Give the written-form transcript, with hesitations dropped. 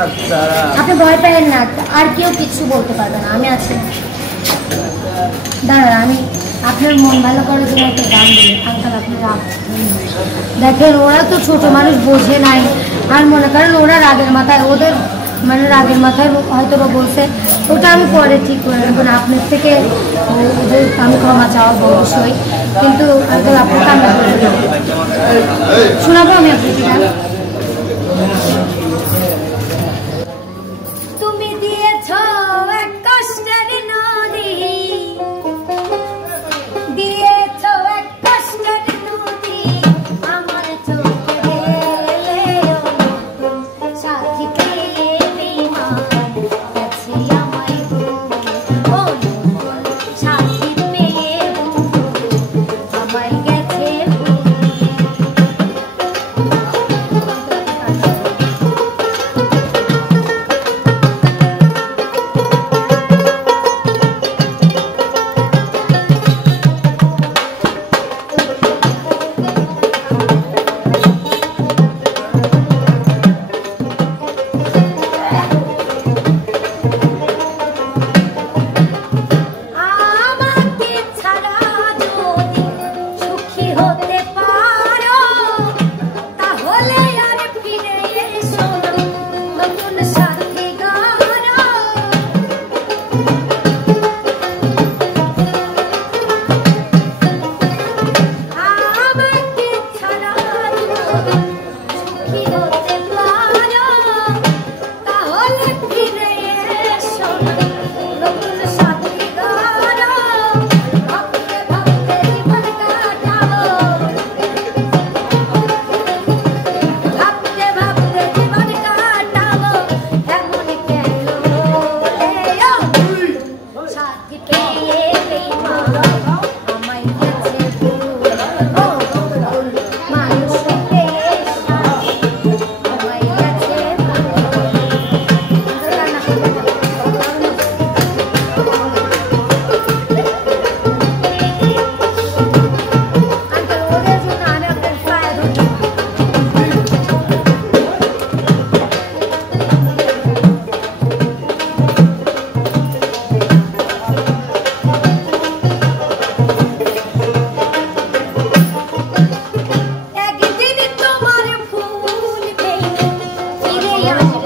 আচ্ছা, আপনি ভয় পেয়েন না, আর কেউ কিছু বলতে পারবে না, আমি আছি। দাঁড়ান, আমি আপনার মন ভালো করার জন্য একটা গান দিই। আঙ্কাল আপনি রাগ দেখেন, ওরা তো ছোট মানুষ, বোঝে নাই। আর মনে করেন ওরা রাগের মাথায়, ওদের মানে রাগের মাথায় হয়তো বা বলছে, ওটা আমি পরে ঠিক করে নেবেন। আপনার থেকে ওদের আমি ক্ষমা চাওয়া অবশ্যই, কিন্তু আঙ্কাল আপনি কান্না করবেন না। শোনাবো আমি আপনাকে গান। তুমি দিয়েছ এক কষ্টের নদী, দিয়েছ এক কষ্টের নদী আমার চোখে ঢেলে, সাথী পেয়ে বিমান গেছে আমায় সাথী পেয়ে আমায় গেছে। একদিন তোমার ফুল ফিরে আসবে।